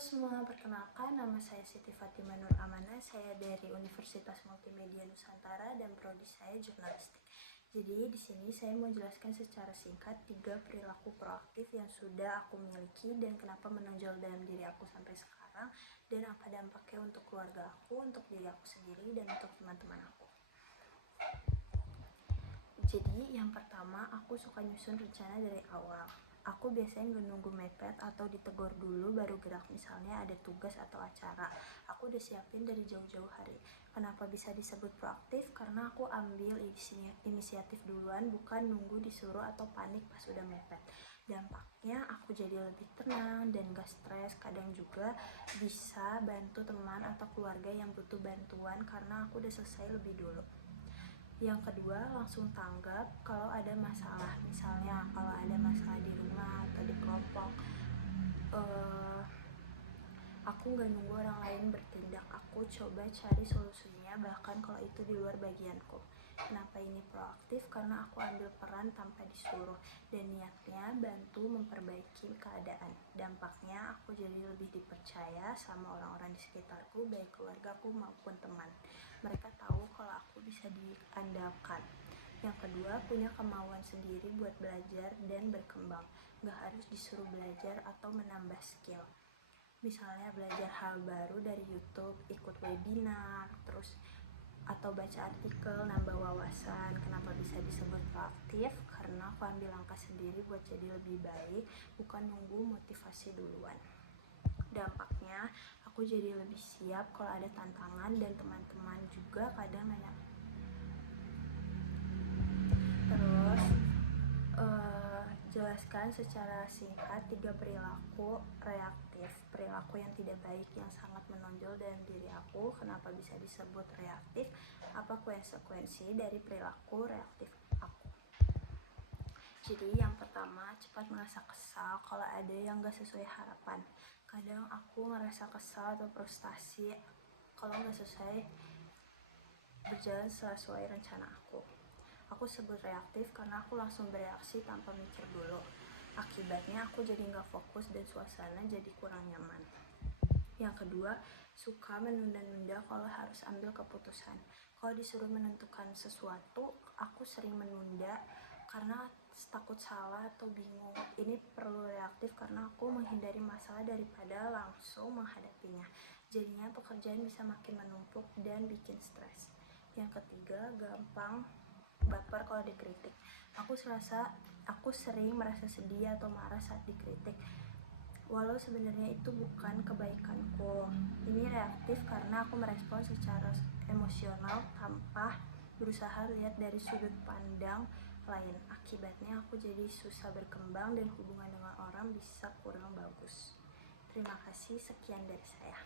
semua, perkenalkan nama saya Siti Fatimah Nur Amanah. Saya dari Universitas Multimedia Nusantara dan prodi saya jurnalistik. Jadi di sini saya mau jelaskan secara singkat 3 perilaku proaktif yang sudah aku miliki dan kenapa menonjol dalam diri aku sampai sekarang, dan apa dampaknya untuk keluarga aku, untuk diri aku sendiri, dan untuk teman-teman aku. Jadi yang pertama, aku suka nyusun rencana dari awal. Aku biasanya nggak nunggu mepet atau ditegur dulu baru gerak, misalnya ada tugas atau acara. Aku udah siapin dari jauh-jauh hari. Kenapa bisa disebut proaktif? Karena aku ambil inisiatif duluan, bukan nunggu disuruh atau panik pas udah mepet. Dampaknya aku jadi lebih tenang dan gak stres. Kadang juga bisa bantu teman atau keluarga yang butuh bantuan karena aku udah selesai lebih dulu. Yang kedua, langsung tanggap kalau ada masalah. Misalnya kalau ada masalah di rumah atau di kelompok, aku nggak nunggu orang lain bertindak, aku coba cari solusinya bahkan kalau itu di luar bagianku. Kenapa ini proaktif? Karena aku ambil peran tanpa disuruh dan niatnya bantu memperbaiki keadaan. Dampaknya aku jadi lebih dipercaya sama orang-orang di sekitarku, baik keluargaku maupun teman. Mereka tahu kalau aku bisa diandalkan. Yang kedua, punya kemauan sendiri buat belajar dan berkembang. Gak harus disuruh belajar atau menambah skill. Misalnya belajar hal baru dari YouTube, ikut webinar, terus atau baca artikel, nambah wawasan. Kenapa bisa disebut proaktif? Karena aku ambil langkah sendiri buat jadi lebih baik, bukan nunggu motivasi duluan. Dampaknya, aku jadi lebih siap kalau ada tantangan, dan teman-teman juga kadang nanya. Terus, jelaskan secara singkat 3 perilaku reaktif. Perilaku yang tidak baik yang sangat menonjol dalam diri aku. Kenapa bisa disebut reaktif? Apa konsekuensi dari perilaku reaktif aku? Jadi yang pertama, cepat merasa kesal kalau ada yang gak sesuai harapan. Kadang aku ngerasa kesal atau frustasi kalau gak sesuai berjalan sesuai rencana aku. Aku sebut reaktif karena aku langsung bereaksi tanpa mikir dulu. Akibatnya aku jadi gak fokus dan suasana jadi kurang nyaman. Yang kedua, suka menunda-nunda kalau harus ambil keputusan. Kalau disuruh menentukan sesuatu, aku sering menunda karena takut salah atau bingung. Ini perlu reaktif karena aku menghindari masalah daripada langsung menghadapinya. Jadinya pekerjaan bisa makin menumpuk dan bikin stres. Yang ketiga, gampang baper kalau dikritik. Aku sering merasa sedih atau marah saat dikritik, walau sebenarnya itu bukan kebaikanku. Ini reaktif karena aku merespon secara emosional tanpa berusaha lihat dari sudut pandang lain. Akibatnya aku jadi susah berkembang dan hubungan dengan orang bisa kurang bagus. Terima kasih, sekian dari saya.